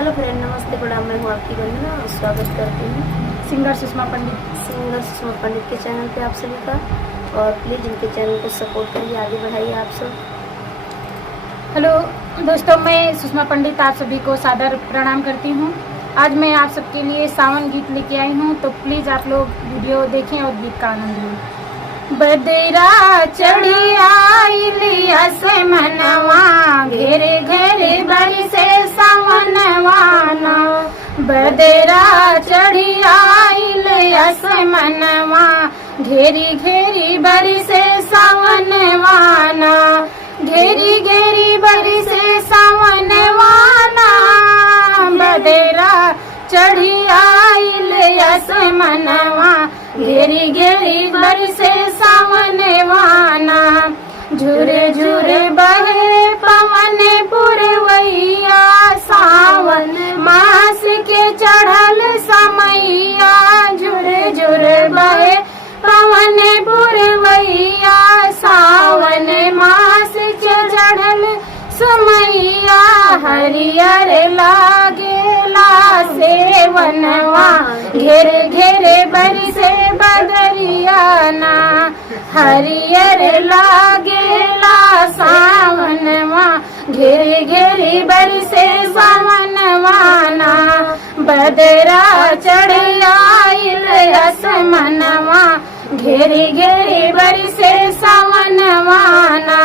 Hello friend, नमस्ते प्रणाम। मैं हूँ आपकी वंदना और स्वागत करती हूँ सिंगर सुषमा पंडित के चैनल पे आप सभी का। और प्लीज़ इनके चैनल को सपोर्ट करिए, आगे बढ़ाइए आप सब। हेलो दोस्तों, मैं सुषमा पंडित आप सभी को सादर प्रणाम करती हूँ। आज मैं आप सबके लिए सावन गीत लेके आई हूँ, तो प्लीज़ आप लोग वीडियो देखें और गीत का आनंद लें। बदरा चढ़ी आइली आसमनवा, घेरे घेरे बरसे सावनवाना। बदरा चढ़ी आइली आसमनवा, घेरी घेरी बरसे सावनवाना। घेरी घेरी बरसे सावनवाना, बदरा चढ़ी आइली आसमनवा, घेरी घेरी बरसे सावनवाना। झुरे झुरे बहे पवन पुरवैया, सावन मास के चढ़ल समैया। झुरे झुरे बहे पवन पुरवैया, सावन मास के चढ़ल समैया। हरियर लागेला सेवनवा, घेरे घेरे बरसे बदरियाना। हरियर लागेला सावनवा, घेरे घेरे बरसे सावनवाना। बदरा चढ़ आइल आसमनवा, घेरे घेरे बरसे सावनवाना।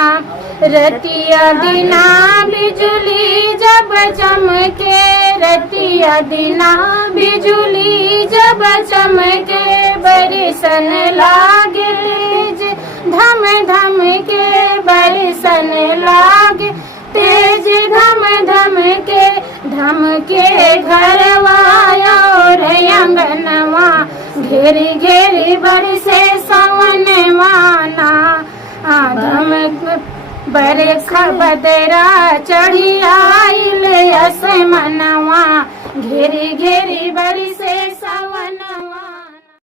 रतिया दिना बिजुली जब चमके, रतिया दिना बिजुली जब चमके। बरसन लागे तेज धम धम के, बरसन लागे तेज धम धम के। धमके घरवा और अंगनवा, घेरी घेरी बरसे सावनवाना। धमक बरखा बदरा चढ़ी आइल आसमनवा, घेरी घेरी बरसे